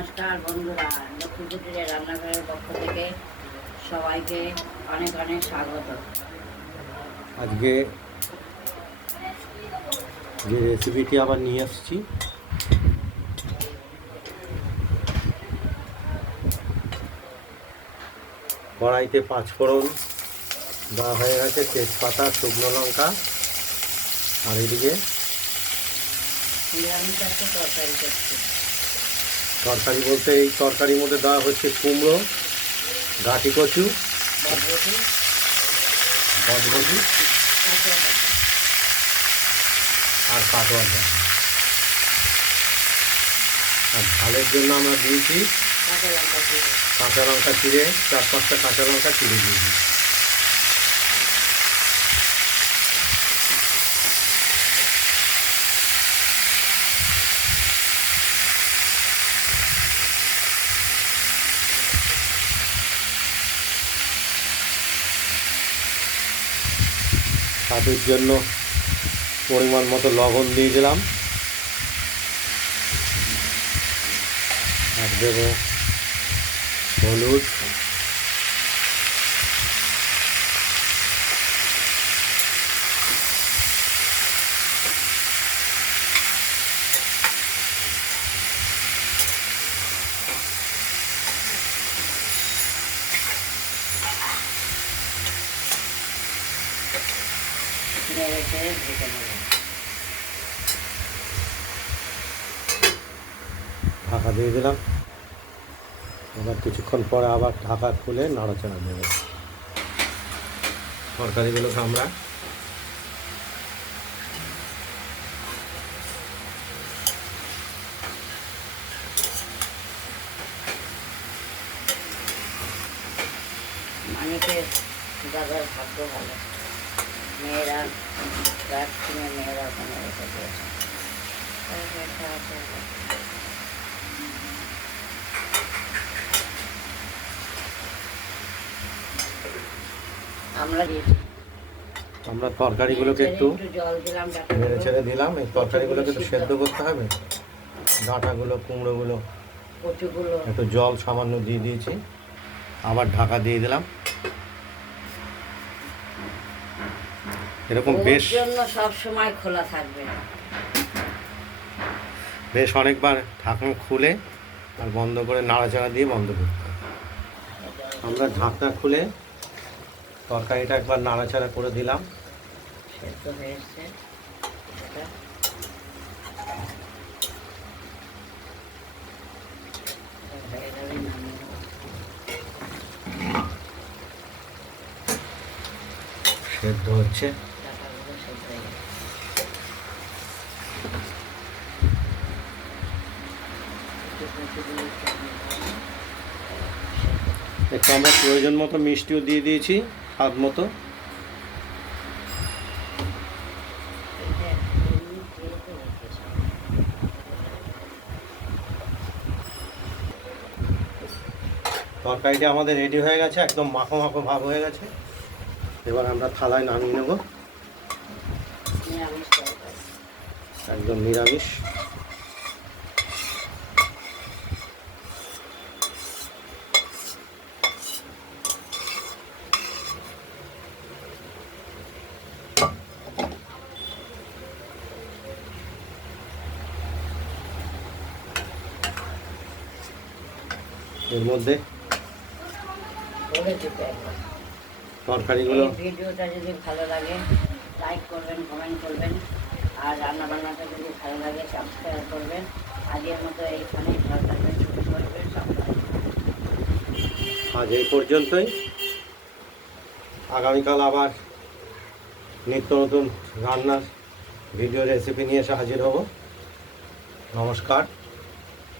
নমস্কার বন্ধুরা, লক্ষ্মী কুটিরের রান্নাঘরের পক্ষ থেকে সবাইকে অনেক অনেক স্বাগত। আজকে যে রেসিপিটি আবার নিয়ে আসছি, কড়াইতে 5 ফোড়ন দেওয়া হয়ে গেছে, তেজপাতা, শুকনো লঙ্কা, আর এদিকে তরকারি বলতে এই তরকারির মধ্যে দেওয়া হচ্ছে কুমড়ো, গাঁটি কচু, বটবটি আর পাটোয়ার ডাল। আর ঝালের জন্য আমরা দিয়েছি কাঁচা লঙ্কা চিড়ে, 4-5টা কাঁচা লঙ্কা চিড়ে দিয়েছি। স্বাদের জন্য পরিমাণ মতো লবণ দিয়ে দিলাম, আর দেব হলুদ, ঢাকা দিয়ে দিলাম। এবার কিছুক্ষণ পরে আবার ঢাকা খুলে নাড়াচাড়া দেবো। তরকারিগুলোকে আমরা অনেকের দাদার ভাগ্য ভালো, মেয়েরা মেয়েরা ওখানে রেখে দিয়েছে। আমরা তরকারিগুলোকে একটু জল দিলাম, নেড়ে ছেড়ে দিলাম। এই তরকারিগুলোকে একটু সেদ্ধ করতে হবে। ডাঁটাগুলো, কুমড়োগুলো, কচুগুলো একটু জল সামান্য দিয়ে দিয়েছি, আবার ঢাকা দিয়ে দিলাম। এরকম বেশ সব সময় খোলা থাকবে, বেশ অনেকবার ঢাকনা খুলে আর বন্ধ করে নাড়াচাড়া দিয়ে বন্ধ করতে হবে। আমরা ঢাকনা খুলে তরকারিটা একবার নাড়াচাড়া করে দিলাম। সেদ্ধ হয়ে এসছে। সেদ্ধ হচ্ছে। একটু আমরা প্রয়োজন মতো মিষ্টিও দিয়ে দিয়েছি, স্বাদ মতো। তরকারিটা আমাদের রেডি হয়ে গেছে, একদম মাখো মাখো ভাব হয়ে গেছে। এবার আমরা থালায় নামিয়ে নেব। একদম নিরামিষ। এর মধ্যে তরকারিগুলো, ভিডিওটা যদি ভালো লাগে লাইক করবেন, কমেন্ট করবেন, আর রান্নাবান্নাটা যদি ভালো লাগে সাবস্ক্রাইব করবেন। আজকের মতো এইখানেই ভালো থাকবেন, শুরু করবেন। আজ এই পর্যন্তই। আগামীকাল আবার নিত্য নতুন রান্নার ভিডিও রেসিপি নিয়ে এসে হাজির হব। নমস্কার।